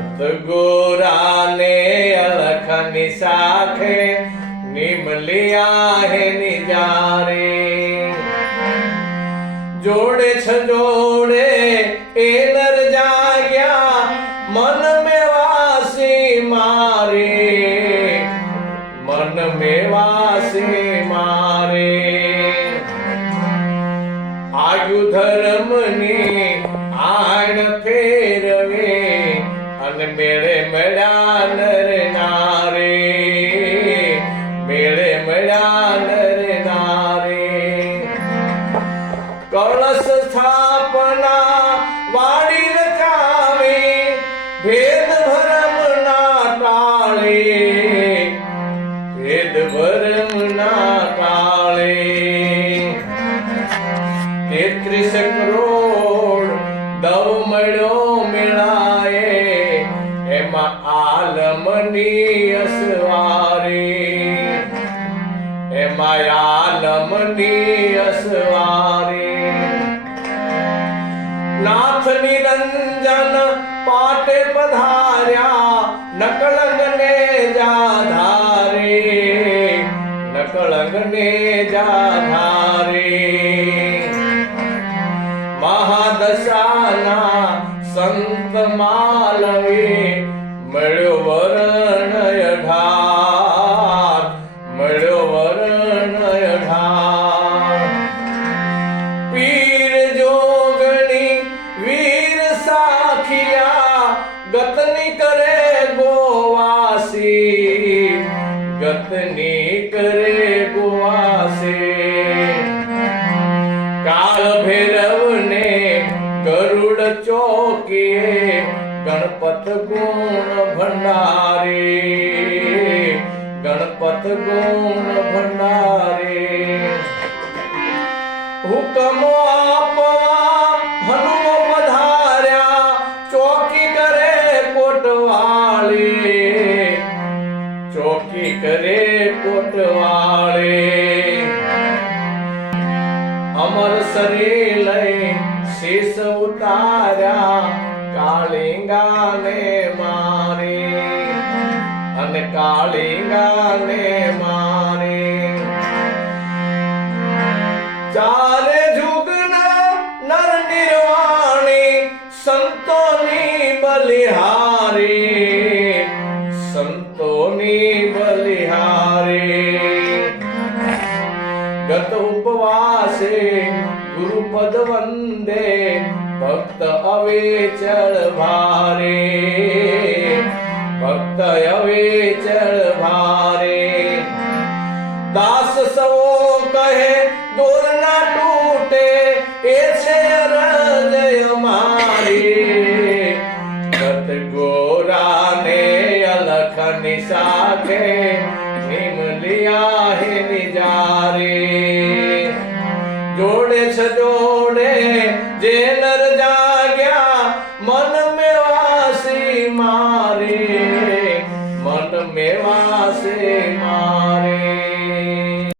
गोरा ने अलखनी साखे निमलिया है निजारे जोड़े छ जोड़े ए नर जाग्या मन में वासी मारे मन में वासी मारे आयु धर्मनी आण फेरवे अन मेळे मळ्या नर नारे मेळे मळ्या नर नारे कळस स्थापना वाडी रचावे भेद भरम ना टाळे भेद भरम ना टाळे 33 करोड़ दव मळ्यो मेळाए एमा आलमनी असवारे एमा आलमनी असवारे नाथ निरंजन पाटे पधार्या नकलंग ने जा धारे नकलंग ने जा धारे महादशाना संत मालवे मळ्यो वरण यढार मळ्यो वरण यढार पीर जोगणी वीर साखिया गतनी करे गोवासी गतनी करे गोवासी काल भैरव ने गरुड़ चौकिए गणपत गुण भंडारे गणपत गुण भंडारे हुकम आपवा हनुम पधार्या चौकी करे कोटवाले चौकी करे कोटवाले अमर शरीर लय शीस उतार्या कालिंगा ने मारे अन कालिंगा ने मारे चारे जुगना नर निर्वाणी संतोनी बलिहारे संतोनी बलिहारे गत उपवासे गुरुपद वंदे भक्त अवेचल भारे भक्त अवेचल भारे दास सवो कहे दूर ना टूटे ऐसे हृदय मारे गत गोरा ने अलखनी साखे निमलिया है निजारे जोड़े छ जोड़े जे नर जा